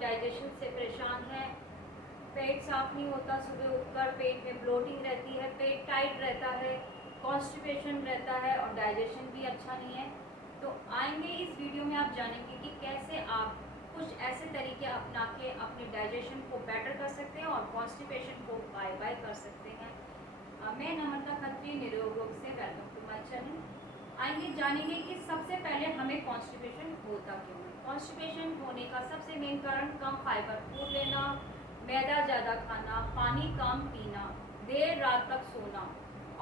Digestion से परेशान हैं, पेट साफ नहीं होता, सुबह उठकर पेट में ब्लोटिंग रहती है, पेट टाइट रहता है, कॉन्स्टिपेशन रहता है और डाइजेशन भी अच्छा नहीं है, तो आएंगे इस वीडियो में आप जानेंगे कि कैसे आप कुछ ऐसे तरीके अपना के अपने डाइजेशन को बेटर कर सकते हैं और कॉन्स्टिपेशन को बाय बाय कर सकते हैं। मैं नम्रता खत्री, निरोग रोग से, वेलकम टू माय चैनल। आइए जानेंगे कि सबसे पहले हमें कॉन्स्टिपेशन होता क्यों है। कॉन्स्टिपेशन होने का सबसे मेन कारण कम फाइबर फूड लेना, मैदा ज़्यादा खाना, पानी कम पीना, देर रात तक सोना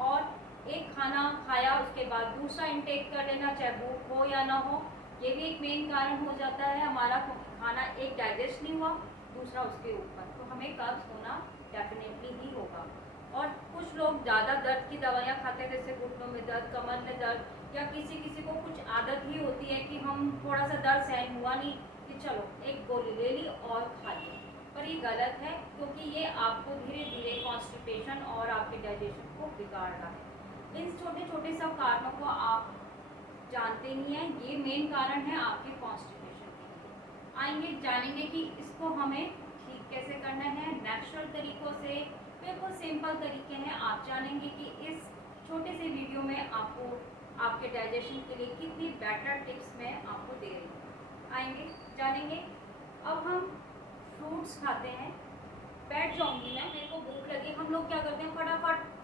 और एक खाना खाया उसके बाद दूसरा इंटेक कर लेना, चाहे भूख हो या ना हो, ये भी एक मेन कारण हो जाता है हमारा, खाना एक डाइजेस्ट नहीं हुआ, दूसरा उसके ऊपर, तो हमें कब्ज होना डेफिनेटली ही होगा। और कुछ लोग ज़्यादा दर्द की दवाइयाँ खाते हैं, जैसे घुटनों में दर्द, कमर में दर्द, या किसी किसी को कुछ आदत ही होती है कि हम थोड़ा सा दर्द सहन हुआ नहीं कि चलो एक गोली ले ली और खा ली, पर ये गलत है क्योंकि ये आपको धीरे धीरे कॉन्स्टिपेशन और आपके डाइजेशन को बिगाड़ रहा है। इन छोटे छोटे सब कारणों को आप जानते ही हैं, ये मेन कारण है आपके कॉन्स्टिपेशन के। आएंगे जानेंगे कि इसको हमें ठीक कैसे करना है नेचुरल तरीकों से, बिल्कुल सिंपल तरीके हैं। आप जानेंगे कि इस छोटे से वीडियो में आपको आपके डाइजेशन के लिए कितनी बेटर टिप्स मैं आपको दे रही हूँ। आएंगे जानेंगे। अब हम फ्रूट्स खाते हैं, बैठ जाऊंगी मैं, मेरे को भूख लगी, हम लोग क्या करते हैं फटाफट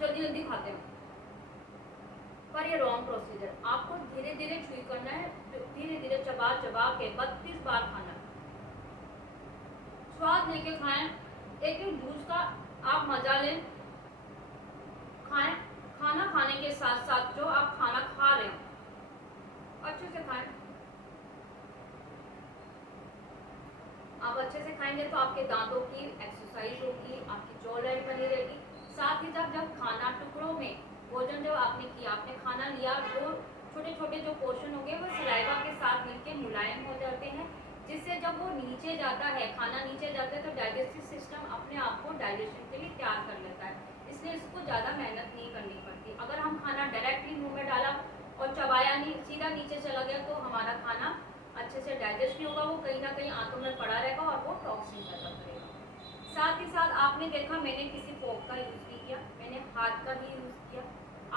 जल्दी जल्दी खाते हैं, पर ये रॉन्ग प्रोसीजर। आपको धीरे धीरे च्यूई करना है, धीरे धीरे चबा चबा के 32 बार खाना है, स्वाद लेके खाएं, एक एक जूस का आप मजा लें, खाएं। खाना खाने के साथ साथ जो आप खाना खा रहे हो अच्छे से खाएं। आप अच्छे से खाएंगे तो आपके दांतों की एक्सरसाइज होगी, आपकी जॉ लाइन बनी रहेगी। साथ ही साथ जब खाना टुकड़ों में भोजन जब आपने किया, आपने खाना लिया, वो छोटे छोटे जो पोर्शन होंगे वो सलाइवा के साथ मिलके मुलायम हो जाते हैं, जिससे जब वो नीचे जाता है, खाना नीचे जाता है, तो डाइजेस्टिव सिस्टम अपने आप को डाइजेशन के लिए तैयार कर लेता है, इसलिए इसको ज़्यादा मेहनत नहीं करनी पड़ती। अगर हम खाना डायरेक्टली मुँह में डाला और चबाया नहीं, सीधा नीचे चला गया, तो हमारा खाना अच्छे से डाइजेस्ट नहीं होगा, वो कहीं ना कहीं आंतों में पड़ा रहेगा और वो टॉक्सिन पैदा करेगा। साथ ही साथ आपने देखा मैंने किसी फोक का यूज़ नहीं किया, मैंने हाथ का ही यूज़ किया।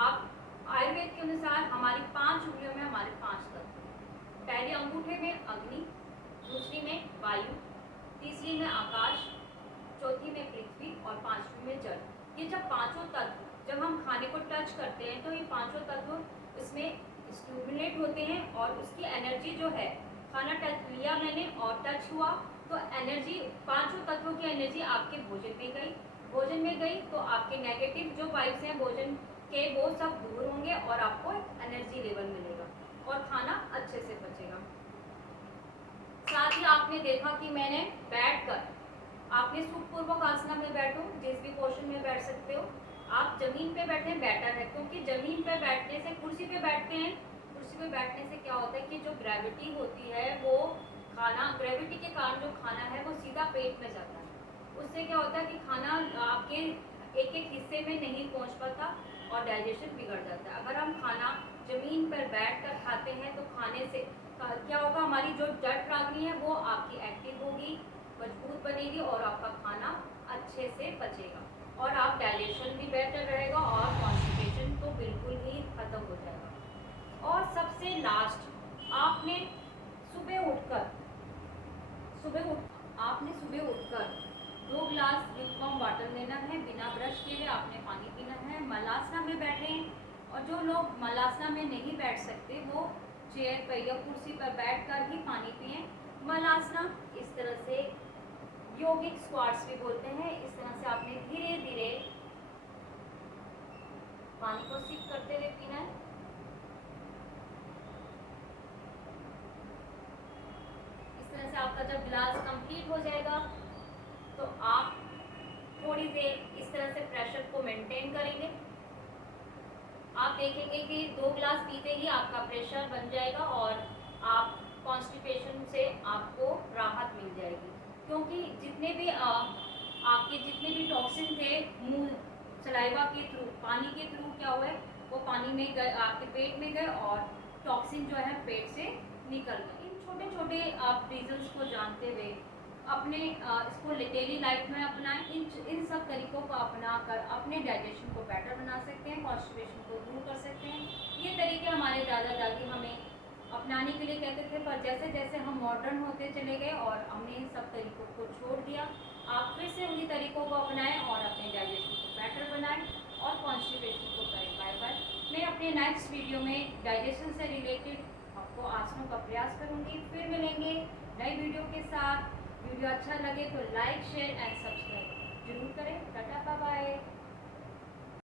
आप आयुर्वेद के अनुसार हमारी 5 उंगलियों में हमारे 5 तत्व, पहले अंगूठे में अग्नि, दूसरी में वायु, तीसरी में आकाश, चौथी में पृथ्वी और पांचवी में जल। ये जब पांचों तत्व जब हम खाने को टच करते हैं तो ये पांचों तत्व इसमें स्टिमुलेट होते हैं और उसकी एनर्जी जो है, खाना टच लिया मैंने और टच हुआ तो एनर्जी, पांचों तत्वों की एनर्जी आपके भोजन में गई, भोजन में गई तो आपके नेगेटिव जो वाइब्स हैं भोजन के वो सब दूर होंगे और आपको एनर्जी लेवल मिलेगा और खाना अच्छे से पचेगा। साथ ही आपने देखा कि मैंने बैठकर, आपने सुखपूर्वक आसना में बैठो, जिस भी पोर्शन में बैठ सकते हो, आप जमीन पे बैठे बेटर है, क्योंकि जमीन पे बैठने से, कुर्सी पे बैठते हैं, कुर्सी पे बैठने से क्या होता है कि जो ग्रेविटी होती है वो खाना, ग्रेविटी के कारण जो खाना है वो सीधा पेट में जाता है, उससे क्या होता है कि खाना आपके एक एक हिस्से में नहीं पहुंच पाता और डाइजेशन बिगड़ जाता है। अगर हम खाना जमीन पर बैठ कर खाते हैं तो खाने से क्या होगा, हमारी जो जठ राग्नि है वो आपकी एक्टिव होगी, मजबूत बनेगी और आपका खाना अच्छे से पचेगा और आप डाइजेशन भी बेहतर रहेगा और कॉन्स्टिपेशन तो बिल्कुल ही खत्म हो जाएगा। और सबसे लास्ट, आपने सुबह उठकर आपने सुबह उठकर 2 गिलास ल्यूकवार्म वाटर लेना है, बिना ब्रश के लिए आपने पानी पीना है। मलासना में बैठें, और जो लोग मलासना में नहीं बैठ सकते वो चेयर पर या कुर्सी पर बैठकर ही पानी पिएं। मलासना इस तरह से योगिक स्क्वाट्स भी बोलते हैं, इस तरह से आपने धीरे धीरे पानी को सिप करते हुए पीना है। इस तरह से आपका जब गिलास कंप्लीट हो जाएगा तो आप थोड़ी देर इस तरह से प्रेशर को मेंटेन करेंगे। आप देखेंगे कि 2 गिलास पीते ही आपका प्रेशर बन जाएगा और आप कॉन्स्टिपेशन से आपको राहत मिल जाएगी, क्योंकि जितने भी आपके जितने भी टॉक्सिन थे मुंह सलाइवा के थ्रू, पानी के थ्रू क्या हुआ है, वो पानी में गए, आपके पेट में गए और टॉक्सिन जो है पेट से निकल गए। इन छोटे छोटे आप रीजंस को जानते हुए अपने इसको डेली लाइफ में अपनाएं। इन सब तरीकों को अपना कर अपने डाइजेशन को बेटर बना सकते हैं, कॉन्स्टिपेशन को दूर कर सकते हैं। ये तरीके हमारे दादा दादी हमें अपनाने के लिए कहते थे, पर जैसे जैसे हम मॉडर्न होते चले गए और हमने इन सब तरीकों को छोड़ दिया। आप फिर से उन्हीं तरीकों को अपनाएं और अपने डाइजेशन को बेटर बनाएं और कॉन्स्टिपेशन को करें। Bye bye. मैं अपने नेक्स्ट वीडियो में डाइजेशन से रिलेटेड आपको आसनों का प्रयास करूंगी। फिर मिलेंगे नई वीडियो के साथ। वीडियो अच्छा लगे तो लाइक शेयर एंड सब्सक्राइब जरूर करें। Tata bye bye.